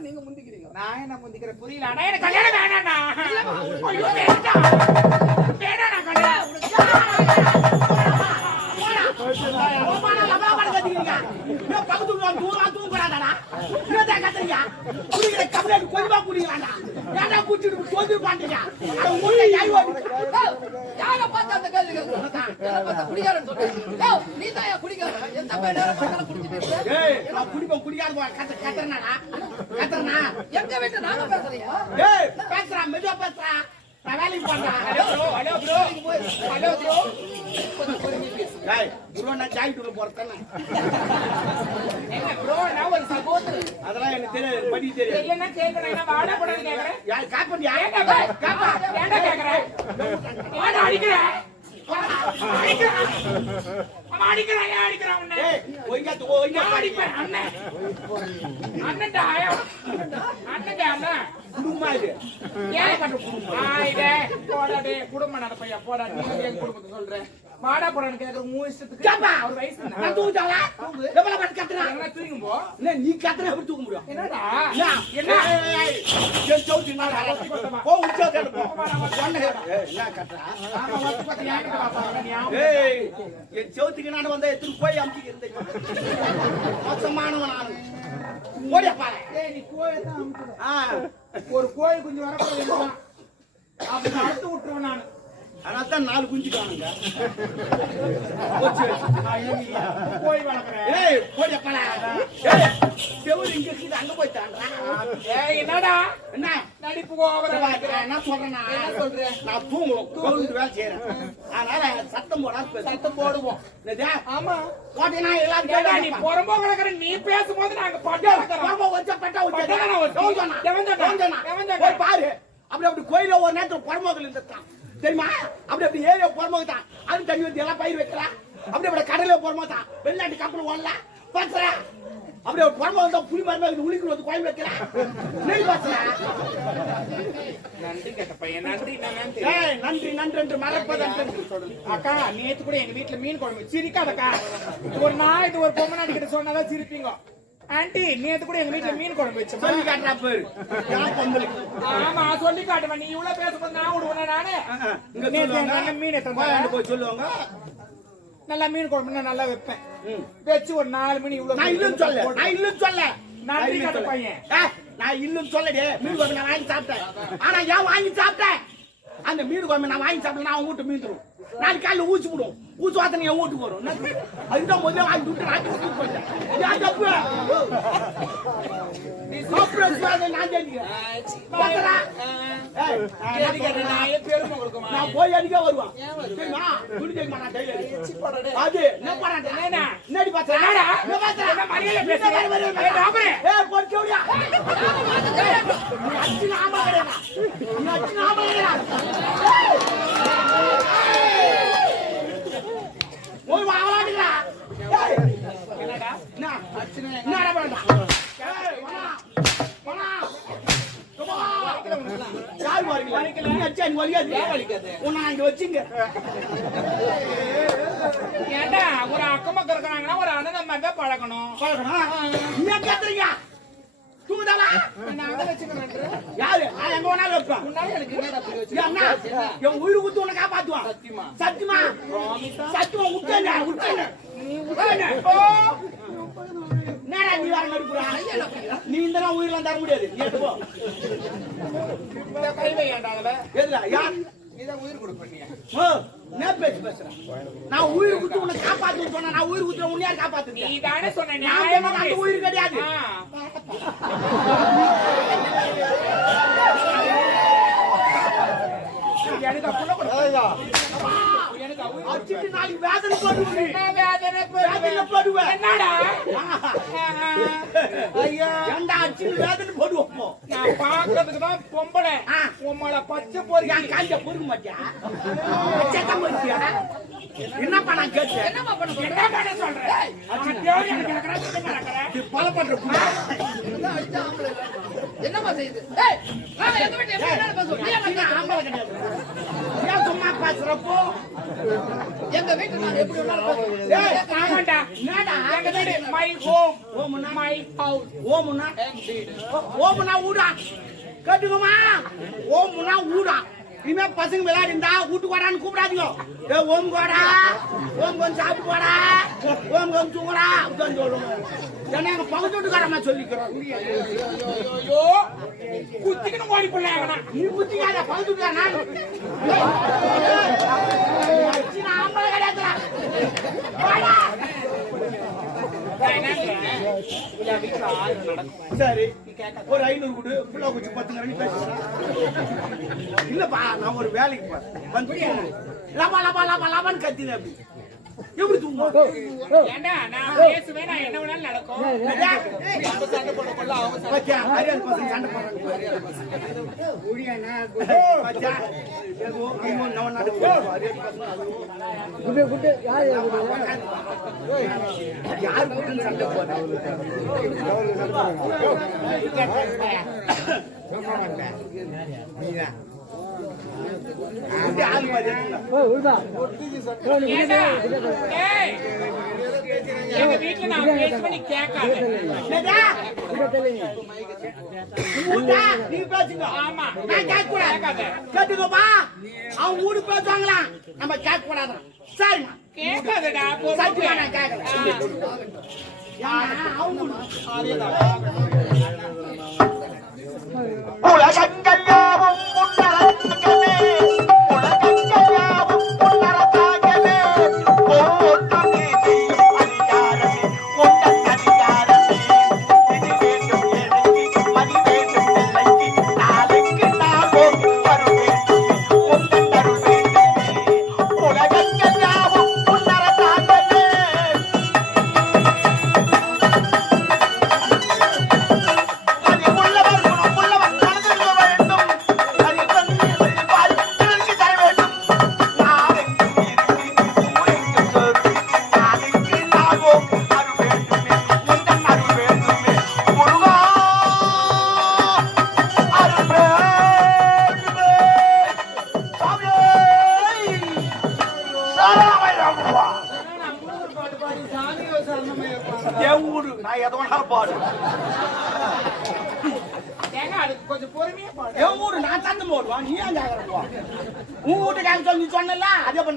நீங்க முந்திக்கிறீங்க. நான் என்ன முந்திக்கிற புரியல. அண்ணா எனக்கு கல்யாணம் வேணாண்ணா கத்திக்கிறீங்க. இன்னும் பக்கத்து வந்து தூரமா தூங்கக்கூடாதாடா? இன்னும் கத்துறீங்க. குடிக்கிற கம்ப்ளைண்ட் கொஞ்சமா குடிக்கலாம்டா. ஏன்டா குடிச்சிட்டு சோர்ந்து உட்கார்ந்தீங்க? அவன் மூஞ்சில ஏய் ஓடி. யாரை பார்த்து அந்த கேள்வி சொல்றீங்க? நேரம் குடிச்சிட்டு? ஏய், நான் குடிக்காத கத்து- கத்துறேனாடா? கத்துறேனா? எங்க வீட்டு நாங்க பேசுறியா ஏய், பேசுறா, மெதுவா பேசுறா. நான் வேலைக்கு போறேன்டா. Hello bro hello bro hello bro ஏய், bro, நான் joint உள்ள போறேன் என்ன ப்ரோ நான் ஒரு சகோதரர் அதெல்லாம் எனக்கு தெரியாது படி தெரியாது இல்லைன்னா கேட்கறேன் என்ன வாட போடன்னு கேட்கறேன் யார் காப்பண்டியா ஏன்டா பா? கேப்பா, ஏன்டா கேக்குற? ஏன்டா அடிக்கிற? அடிக்கிறான். அவன் அடிக்கிறான், ஏன் அடிக்கிறான் உன்னை? ஏய் ஒய்யாத்து ஒய்யா நான் அடிப்பேன், அண்ணன். அண்ணன்டா, அண்ணன். குடும்பமா இது போடா டேய், குடும்பம் நடப்பையா, போடா, நீ எங்க குடும்பத்தை சொல்ற? வாடா போடான்னு கேக்குற உன் இஷ்டத்துக்கு. வயசு என்ன? நான் தூங்குதாளா எவ்வளவு கத்துறா போ. என்ன நீ கத்துற எப்படி முடியும் என்னடா? என்ன? என் சவுத்து என்னடா? போ, உச்சா தேடு, போ. சொன்ன கேளு. ஏய், என்ன கத்துறா? ஆமா, வந்து பார்த்து ஏன்கிட்ட பாப்பா, நீ ஆமா. ஏய், என் சவுத்துக்கு நான் வந்தா எடுத்துட்டு போய் அமுக்கிக்கிறேன் மோசமானவன் நானு ஓடியா பாரு ஏய், நீ கோயில் தான் அமுக்குற. ஆ ஒரு கோயில் குஞ்சு வரப்போ அப்படி அறுத்து விட்டுருவேன் நான். அதனால தான் நாலு குஞ்சு காணுங்க கோயில் வளர்க்குறேன். ஏய் போடியா பாரு ஏய் செவுரு இங்க இருக்குது அங்க போய் தாண்டா ஏய் என்னடா? என்ன? நடிப்பு ஓவரா நான் என்ன சொல்றேன்னா என்ன சொல்ற? நான் தூங்கணும் தூங்கிட்டு வேலை செய்யறேன் அதனால சத்தம் போடாது சத்தம் போடுவோம். என்னது? ஆமா. போட்டீங்கன்னா எல்லாரும் ஏடா நீ. புறம்போ கிடக்குற? நீ பேசும்போது நாங்க பட்டா பாப்பா வச்ச பெட்டா வச்ச. நான் சொன்னா? சொன்னா? பாரு. அப்படி அப்படி கோயில ஒரு நேரத்துல புறமோகல் இருந்துட்டான். தெரியுமா? அப்படி அப்படி ஏரியா புறமோகத்தான் அது தண்ணி வந்து எல்லாம் பயிர் வைக்கலாம் அப்படி அப்படி கடல புறமோதான் வெளிநாட்டு கப்பல் ஓடல. பேசுற அப்படி ஒரு புறமோகம் தான் புலி மரமாக உளிக்கு வந்து கோயில் வைக்கிறேன் நீ பேசுற நன்றி கேட்ட பையன். நன்றி நான் நன்றி. ஏய் நன்றி நன்றி என்று மறப்பதன்று அக்கா நேத்து கூட எங்க வீட்டுல மீன் குழம்பு. சிரிக்காதக்கா. ஒரு நாய் இது ஒரு பொம்மை நடிக்கிற சொன்னாதான் சிரிப்பீங்க. ஆண்டி நேத்து கூட எங்க வீட்டுல மீன் குழம்பு வச்சோம் சொல்லி காட்டுறா பேரு. ஆமா சொல்லி காட்டுவேன் நீ இவ்வளவு பேசும்போது நான் விடுவேன் நானு? நேத்து மீன் கோயிலுக்கு போய் சொல்லுவாங்க. நல்லா மீன் குழம்பு நான் நல்லா வைப்பேன். வச்சு ஒரு நாலு மணி இவ்வளவு நான் இல்லுன்னு சொல்ல நான் இல்லுன்னு சொல்ல நன்றி கட்ட. பையன். நான் இல்லுன்னு சொல்லடி மீன் குழம்பு நான் வாங்கி சாப்பிட்டேன். ஆனா ஏன் வாங்கி சாப்பிட்டேன்? அந்த மீன் குழம்பு நான் வாங்கி சாப்பிட்டேன் நான் வீட்டு மீந்துரும் நாளைக்கு காலையில ஊசி விடும் ஊசி வாத்தனை என் வீட்டுக்கு வரும்? அதுதான் முதல்ல வாங்கி விட்டு நான் வீட்டுக்கு போயிட்டேன் ஏன் தப்பு நான் போய் அடிக்க வருவான். அது என்ன பண்ணாண்டா என்னடா? என்னடி பார்த்தா என்னடா? என்ன பார்த்தா என்ன மரியாதை பேசுற? என்ன மரியாதை ஏய், ராபரே. ஏய் பொறுக்கோடியா நீ அச்சி நாம கிடையாது நீ அச்சி நாம கிடையாது போய் வாங்கலாடுடா ஏய் என்னடா? என்ன என்னடா பண்ணா ஏய் வா வா யார் நீ அச்சா நீ வலிக்காது. உன்னை இங்க வச்சுங்க. ஒரு அக்கம் பக்கம் இருக்கிறாங்கன்னா ஒரு அண்ணன் மாதிரி பழகணும். நீ கேக்குறீங்க? தூங்குதாளா? நான் அதை வச்சுக்கிறேன். யாரு? நான் எங்க வேணாலும் வைப்பேன் முன்னாடி எனக்கு என் உயிர் குத்து உன்னை காப்பாத்துவான். சத்தியமா? சத்தியமா? சத்தியமா விட்டேன் விட்டேன் நீ விட்டேன் என்னடா நீ வேற நடிப்புறா நீ இந்த நாள் உயிரெல்லாம் தர முடியாது. நீ எடுத்து போ. இந்த கை வையாண்டா அதுல எதுடா யார்? இதான் உயிர் கொடுப்பீங்க ஓ என்ன பேச்சு பேசுறேன் நான் உயிர் குத்து உன்னை காப்பாத்துன்னு சொன்னா நான் உயிர் குத்துற உன்னை யார் நீ தானே சொன்ன நான் சொன்ன அந்த. உயிர் கிடையாது. எனக்கு அப்புறம் கொடு. அடிச்சுட்டு நாளைக்கு வேதனை போடுவேன் வேதனை வேதனை? போடுவேன் என்னடா. ஐயா ஏன்டா அடிச்சுட்டு வேதனை போடுவோம். நான் பாக்குறதுக்கு தான் பொம்பளை. உம்மள பச்சை பொறி என் காலில பொறுக்க மாட்டியா? செத்தம் போயிட்டியா என்ன பண்ண கேட்டு பண்ண பண்ண பல பண்ற செய்யுது? சும்மா பேசுறப்போ? எங்க வீட்டுல எப்படி மை ஹோம் மை ஹவுஸ் ஊடா. கேட்டுக்கோமா? ஓமுன்னா ஊடா. இனிமே பசங்க விளையாடி இருந்தா வீட்டுக்கு வாடான்னு கூப்பிடாதீங்க. ஏ ஓம் கோடா. ஓம் கொஞ்சம் சாப்பிட்டு போடா. ஓம் கொஞ்சம் தூங்குடா. அப்படின்னு சொல்லணும் ஏன்னா எங்க பக்கத்து வீட்டுக்காரமா சொல்லிக்கிறோம் குத்திக்கணும் ஓடி நீ நான் ஆம்பளை சரி ஒரு ஐநூறு கொடு. புள்ள குச்சி பத்து ரெண்டு பேசுறேன் இல்லப்பா நான் ஒரு வேலைக்கு வந்து லபா லபா லபா லபான்னு கத்தினேன் அப்படி. எப்படி தூங்குவோம் ஏண்டா நான் பேசுவேன் நான் என்ன வேணாலும் நடக்கும். பச்சா அரியாள் பசங்க சண்டை போடுறாங்க. பச்சா. ஏதோ நம்ம நாடு பசங்க அதுவும் யார் கூட்டம் சண்டை போடுறாங்க குட்டி ஆள் மாதிரி இருக்குல்ல. ஏண்டா ஏய் எங்க வீட்டுல நான் பேசுவேன் நீ கேட்காத நீ பேசுங்க. ஆமா. நான் கேட்கக்கூடாது. கேட்காத. கேட்டுக்கோப்பா. அவன் ஊரு பேசுவாங்களாம். நம்ம கேட்கக்கூடாதாம். சரிம்மா. கேட்காதடா சத்தியமா நான் கேட்கல. அவங்க ஊரு. cho nên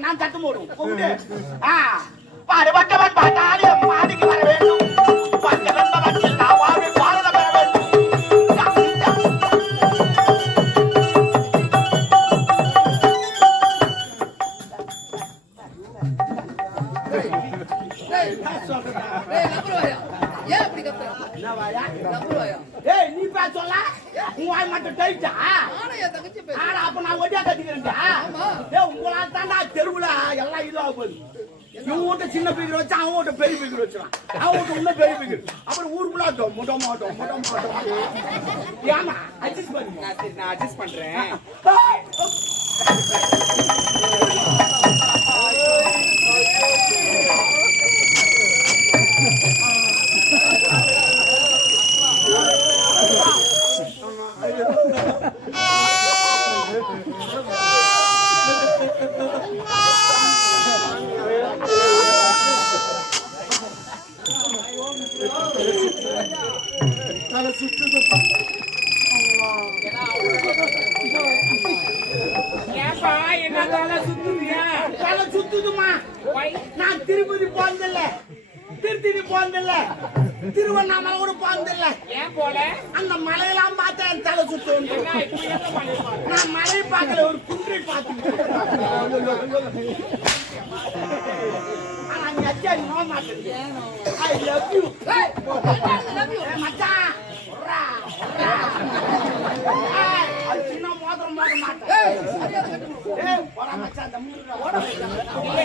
நான் சத்தம் போடுவோம் கூப்பிட்டு ஆ. பாடுபட்டவன் பார்த்தாலும் மாடிக்கு பெரிய பீக்கர் வச்சுறான் அவன் வீட்டு இன்னும் பெரிய பீக்கர் அப்புறம் ஊருக்குள்ள டொம்மு மாட்டோம் முட்டை மாட்டோம் ஏமா அட்ஜஸ்ட் பண்ணுங்க நான் அட்ஜஸ்ட் பண்றேன் ஏன்பா என்ன தலை சுத்துதியா தலை நான் திருப்பதி போனதில்ல திருத்தணி போனதில்ல திருவண்ணாமலை கூட போனதில்ல ஏன் போல? அந்த மலையெல்லாம் பார்த்தா என் தலை சுத்தும். நான் மலை பார்க்கல ஒரு குன்றை பார்த்து ஐ லவ் யூ ஏய், உட்கார்ந்து நம்பி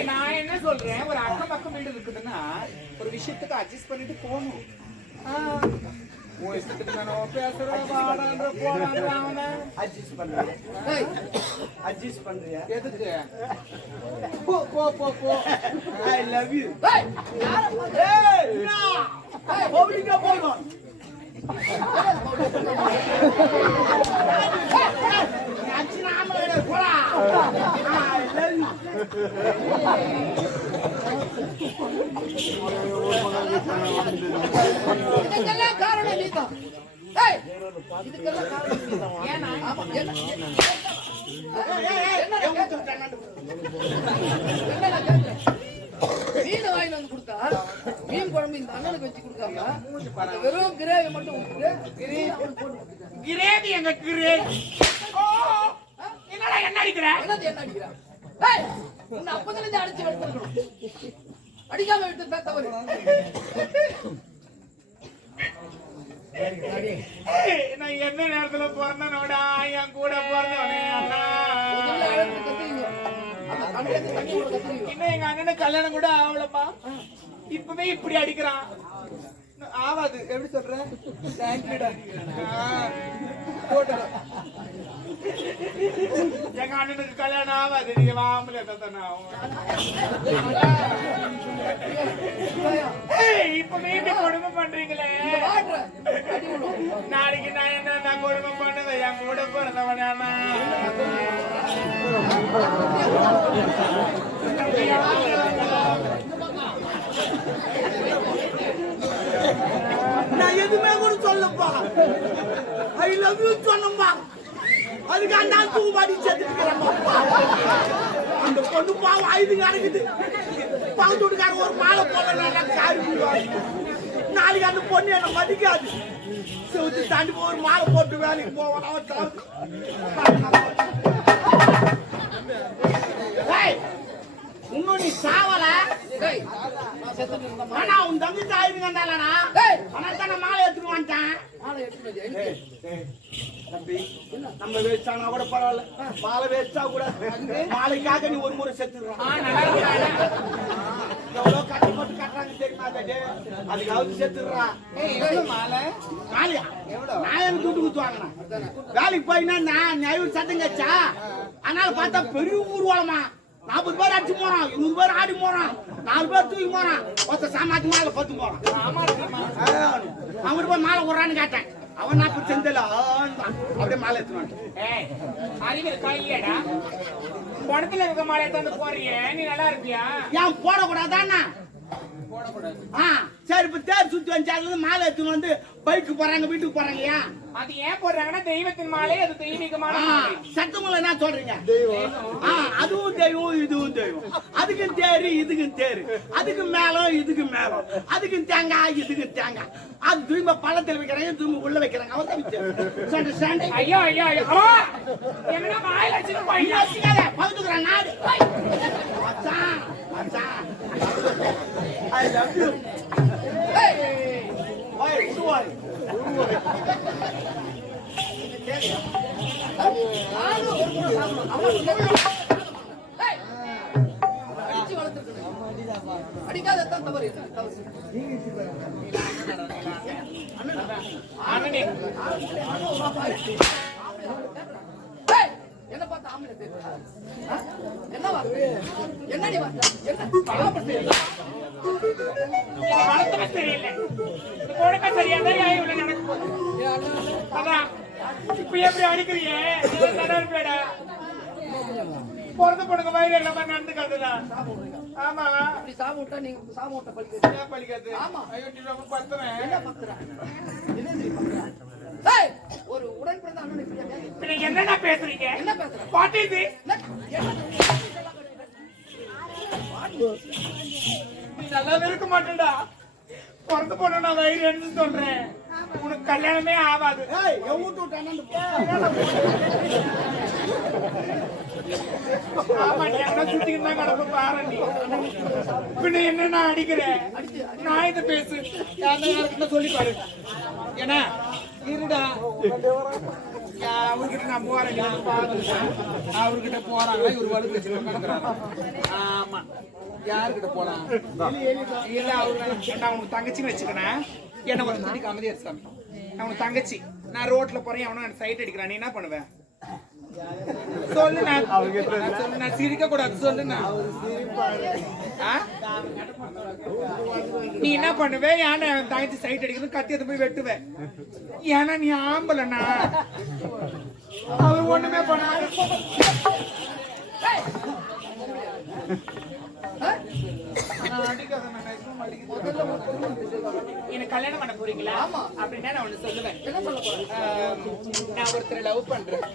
நான் என்ன சொல்றேன்? ஒரு அக்கம் பக்கம் வீடு இருக்குதுன்னா ஒரு விஷயத்துக்கு அட்ஜஸ்ட் பண்ணிட்டு போகணும். adjust பண்றியா? எதுக்கு? போ போ போ போ. I love you. ஏய், இதுக்கெல்லாம் காரணம் நீதான் ஏய், இதுக்கெல்லாம் காரணம் நீதான். ஆமா, என்ன- மீன் குழம்பு இந்த அண்ணனுக்கு வச்சு கொடுக்காம வெறும் கிரேவி மட்டும் கொடுத்துட்டாங்க. கிரேவி எங்க கிரேவி என்னடா என்ன அடிக்கிற? என்னது என்ன அடிக்கிறான் ஏய், உன்னை அப்பத்துல இருந்து அடிச்சு வெளுத்துருக்கணும். அடிக்காம விட்டு தவறு. ஏய், நான் எந்த நேரத்துல பிறந்தனோடா என் கூட பிறந்தவனே அண்ணா. இன்னும் எங்க அண்ணனுக்கு கல்யாணம் கூட ஆகலப்பா. இப்பவே இப்படி அடிக்கிறான் ஆவாது. எப்படி சொல்ற? எங்க அண்ணனுக்கு கல்யாணம் ஆவாது. நீங்க வாமல தானே ஆகும். இப்பவே இப்படி கொடுமை பண்றீங்களே. நாளைக்கு நான் என்ன நான் கொடுமை பண்ணுவேன்? என் கூட பிறந்தவனே நான் எதுவுமே கூட சொல்லப்பா. ஐ லவ் யூ சொன்னப்பா அதுக்காக நான் ஆள் தூக்கு அந்த பொண்ணு பாவம் ஐந்து கிடக்குது பக்கத்து ஒரு மாலை போடல காரி நாளைக்கு அந்த பொண்ணு என்ன மதிக்காது. செவுத்து தாண்டி போய் ஒரு மாலை போட்டு வேலைக்கு போவான் அவன் இன்னும் நீ சாவல? டேய், நான் செத்துட்டு இருந்தேன். ஆனா உன் தம்பி டேய், ஆனா தானே மாலை எடுத்துட்டு வந்துட்டான். மாலை எடுத்துட்டு வந்து எதுக்கு? தம்பி நம்ம வேஸ்டானா கூட பரவாயில்ல. மாலை வேஸ்டா கூட. மாலைக்காக நீ ஒரு முறை செத்துடுறான். எவ்வளவு கஷ்டப்பட்டு கட்டுறாங்க தெரியுமா அது அதுக்காவது செத்துடுறான். மாலை? மாலையா நான் எனக்கு துட்டு குத்து வாங்கினேன் வேலைக்கு போயினா நான் நியாயம் சட்டம் கச்சா? அதனால பார்த்தா பெரிய ஊர்வலமா நாற்பது பேர் அடிச்சு போறான். இருபது பேர் ஆடி போறான். நாலு பேர் தூக்கி போறான். ஒருத்த சாமாத்தி மாலை பத்து போறான். அவன் போய் மாலை விடுறான்னு கேட்டேன். அவன் நாற்பது செந்தில அப்படியே மாலை இல்லையாடா? படத்துல இருக்க மாலை தந்து போறியே நீ நல்லா இருப்பியா? ஏன் போடக்கூடாதாண்ணா? ஆ சரி இப்ப தேர் சுத்தி வந்து மாலை எடுத்துன்னு வந்து பைக்கு போறாங்க வீட்டுக்கு போறாங்க ஏன் அது ஏன் போடுறாங்கன்னா தெய்வத்தின் மாலை அது தெய்வீகமான சத்தமுள்ள என்ன சொல்றீங்க ஆ, அதுவும் தெய்வம் இதுவும் தெய்வம் அதுக்கும் தேரு இதுக்கும் தேரு அதுக்கு மேலம் இதுக்கு மேலம் அதுக்கும் தேங்காய் இதுக்கு தேங்காய் அது திரும்ப வைக்கிறாங்க திரும்ப உள்ள வைக்கிறாங்க அவன் தான் வித்தியாசம். சண்டை, சண்டை. ஐயோ ஐயோ ஐயோ ஓ! என்னடா வாயில வச்சுட்டு போயிட்டா? வச்சுக்காத, நாடு. மச்சான், மச்சான். I love you. ஏய், ஓய், விடுவாய். நானும் ஒரு முறை தவறு அண்ணனே, என்ன பார்த்து ஆம்பளை? ஆ? என்ன வார்த்தை? என்னடி வார்த்தை? என்ன? இது வளர்த்தவே சரியில்லை. இது கொடுக்க சரியா இருந்தா ஏன் இவ்வளவு நடக்க போகுது? அதான், இப்ப எப்படி. பிறந்த பொண்ணுங்க வயிறு இல்லாம நடந்துக்காதுடா. ஆமா இப்படி சாம விட்டா நீங்க சாம விட்ட பழிக்காது? ஆமா. ஐயோ, பத்துறேன். என்ன? என்ன தெரியுமா ஒரு உடன் பிறந்த அண்ணனை என்னடா பேசுறீங்க? என்ன பேசுற? What is it? என்ன? என்ன? நீ நல்லாவே இருக்க மாட்டேடா. பிறந்த பொண்ணு நான் எடுத்து சொல்றேன். உனக்கு கல்யாணமே ஆகாது. என்ன என்ன அடிக்கிறேன் நான் இதை பேசு. சொல்லி பாரு. ஏன்னா இருடா. அவர்கிட்ட நான் போறேன். அவர்கிட்ட போறாங்க. இவர் வலு பேசிட்டு கிடக்குறாரு. ஆமா. யாருக்கிட்ட போலாம்? இல்ல அவரு நான் உனக்கு தங்கச்சின்னு வச்சுக்கிறேன். என்ன ஒரு மணிக்கு அமைதியா சாமி. நான் உனக்கு தங்கச்சி. நான் ரோட்ல போறேன். அவனும் சைட் அடிக்கிறான். நீ என்ன பண்ணுவேன் சொல்லு நான். சொல்லு நான் சிரிக்க கூடாது சொல்லு நான். ஆ? நீ என்ன பண்ணுவே? ஏன்னா தங்கச்சி சைட் அடிக்கிறது கத்தி எடுத்து போய் வெட்டுவேன் ஏன்னா நீ ஆம்பலண்ணா அவர் ஒண்ணுமே பண்ணாரு எனக்கு கல்யாணம் பண்ண போறீங்களா? ஆமா. அப்படின்னா நான் ஒண்ணு சொல்லுவேன். நான் ஒருத்தரை லவ் பண்றேன்.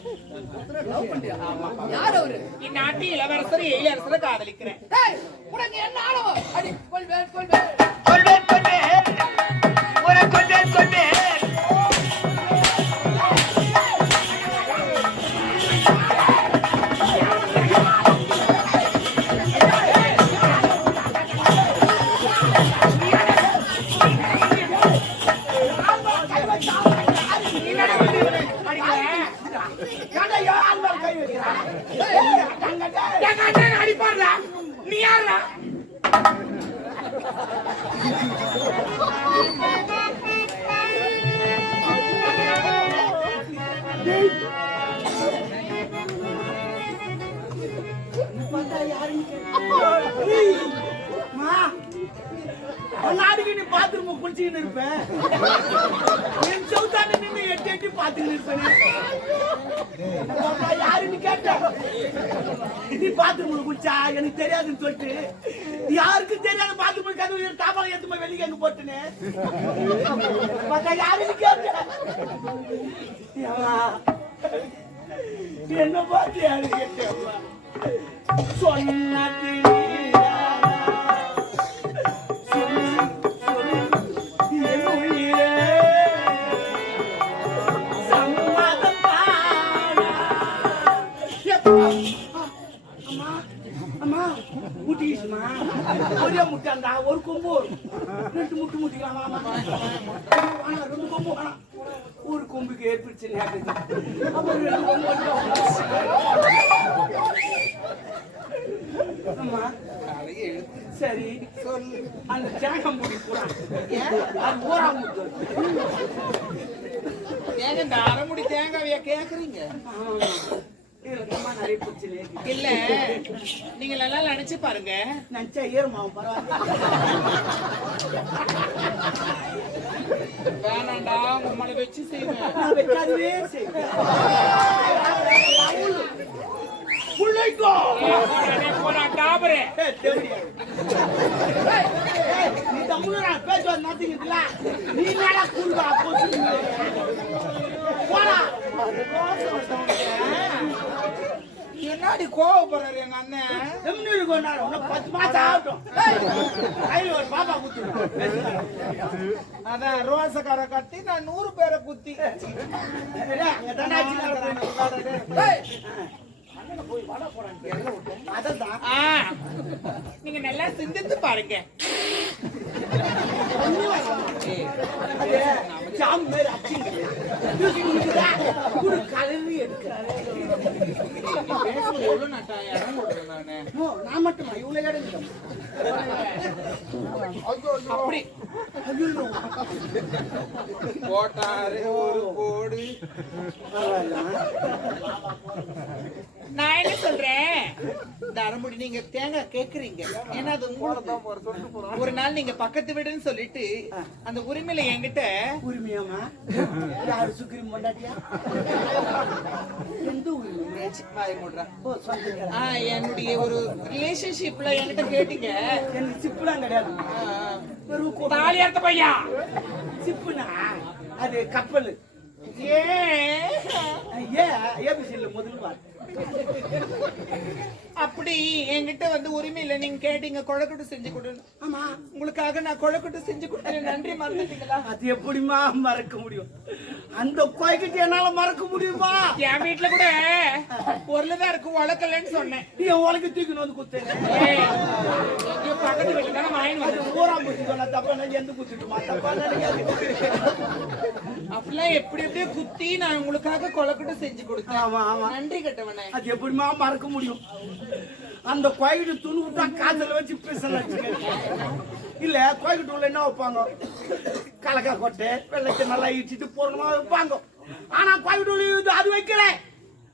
யார் அவரு? இந்நாட்டு இளவரசர் எழிலரசரை காதலிக்கிறேன். டேய் உனக்கு என்ன அடி கொள்வேன் கொள்வேன் கொண்டேன் கொண்டேன் உனக்கு கொண்டேன் நாளைக்கு நீ பாத்ரூம் குளிச்சுக்கின்னு இருப்பேன் என் செவுத்தாண்ட நின்னு எட்டி எட்டி பாத்துக்கின்னு இருப்பேன் அம்மா, யாருன்னு கேட்ட? நீ பாத்ரூம்ல குளிச்சா? எனக்கு தெரியாதுன்னு சொல்லிட்டு. யாருக்கும் தெரியாத பாத்ரூம் கதவு தாமரை எடுத்து வெளியே அங்க போட்டுனே? பார்த்தா யாருன்னு கேட்ட? என்ன பார்த்து யாரு கேட்டேன் சொன்னது நீயா? சொல்லு, ஒரு கொம்பு ரெண்டு முட்டு முட்டிக்கலாம் ரெண்டு கொம்பு ஒரு கொம்புக்கு ஏற்படுச்சு அப்புறம் ரெண்டு கொம்பு அம்மா சரி அந்த தேங்காய் மூடி போடா. அது முட்டு ஏங்க இந்த அரைமுடி தேங்காவையா கேக்குறீங்க. இல்ல நீங்க நல்லா நினைச்சு பாருங்க. நினைச்சா ஏறுமாவும் பரவாயில்ல. வேணாண்டா உங்களை வச்சு செய்வேன். வைக்காதவே செய்வேன். புள்ளைக்கோ. டாபரே நீ தம்முடா பேசுவது மாத்தீங்கல்ல நீ என்னடா கூல்வா போச்சு போடா. என்னாடி கோவப்படுறாரு எங்க அண்ணன்? எம்னு கொண்டாடு இன்னும் பத்து மாசம் ஆகட்டும். கையில் ஒரு பாப்பா குத்துருவோம் அதான் ரோசக்கார கத்தி நான் நூறு பேரை குத்தி. அங்க தண்டாச்சு நீங்க நல்லா சிந்தித்து பாருங்க அது நான் மட்டுமா இவ்வளவு இடம் அப்படி போட்டாரு ஒரு கோடு. நான் என்ன சொல்றேன் இந்த அரைமுடி நீங்க தேங்காய் கேக்குறீங்க ஏன்னா அது உங்களுக்கு ஒரு நாள் நீங்க பக்கத்து வீடுன்னு சொல்லிட்டு அந்த உரிமையில என்கிட்ட உரிமையாமா யாரு சுக்கிரி எந்த உரிமை மூடுறா. என்னுடைய ஒரு ரிலேஷன்ஷிப்ல என்கிட்ட கேட்டீங்க எனக்கு சிப்புலாம் கிடையாது தாலி அறுத்த பையா சிப்புனா அது கப்பல் ஏன் ஏ ஏபிசியில் முதல் பார் அப்படி என்கிட்ட வந்து உரிமை இல்ல. நீங்க கேட்டீங்க கொழக்கட்டு செஞ்சு கொடுன்னு. ஆமா. உங்களுக்காக நான் கொழக்கட்டு செஞ்சு கொடுத்தேன். நன்றி மறந்துட்டீங்களா? அது எப்படிமா மறக்க முடியும்? அந்த கோய்கிட்ட என்னால மறக்க முடியுமா? என் வீட்டுல கூட பொருள் தான் இருக்கு உழக்கலன்னு சொன்னேன். நீ உலக தூக்கின்னு வந்து குத்தேன் பக்கத்து வீட்டுல வாங்கி வந்து ஊராம் குத்தி சொன்னா தப்பா நான் எந்த குத்திட்டுமா தப்பா அப்படிலாம் எப்படி எப்படியோ குத்தி நான் உங்களுக்காக கொழக்கட்டு செஞ்சு கொடுத்தேன். ஆமா ஆமா. நன்றி கட்டவனே. அது எப்படிமா மறக்க முடியும்? அந்த கோயிட்டு துணி விட்டா காதல வச்சு பேசலாம் இல்ல கோயிட்டு உள்ள என்ன வைப்பாங்க? கலக்கா கொட்டை வெள்ளத்தை நல்லா இடிச்சிட்டு போறணுமா வைப்பாங்க. ஆனா கோயிட்டு அது வைக்கல.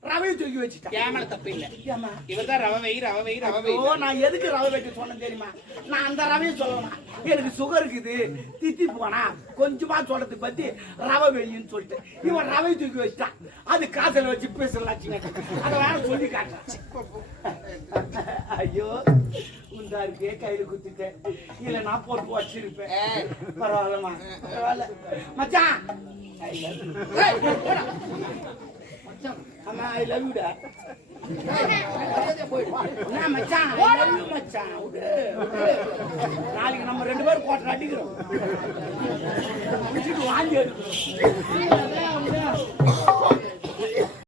ரவையை தூக்கி வச்சுட்டேன். ஏன் மேல தப்பு இல்ல. ஏம்மா? இவர்தான் ரவை வை ரவை வை ரவை வை ஓ நான் எதுக்கு ரவை வைக்க சொன்னேன் தெரியுமா? நான் அந்த ரவையை சொல்லணும். எனக்கு சுகர் இருக்குது. தித்தி போனா கொஞ்சமா சொல்றது பத்தி ரவை வெயின்னு சொல்லிட்டு இவன் ரவை தூக்கி வச்சுட்டான். அது காசுல வச்சு பேசலாம் அதை வேற சொல்லி காட்டுறேன். ஐயோ நல்லா இருக்கே கையில குத்திட்டேன். இல்ல நான் போட்டு வச்சிருப்பேன். பரவாயில்லம்மா. பரவாயில்ல. மச்சான். மச்சான்? ஆமா ஐ லவ் யூ டா நாளைக்கு நம்ம ரெண்டு பேரும் கோட்டை அடிக்கிறோம். வாங்கி எடுக்கிறோம்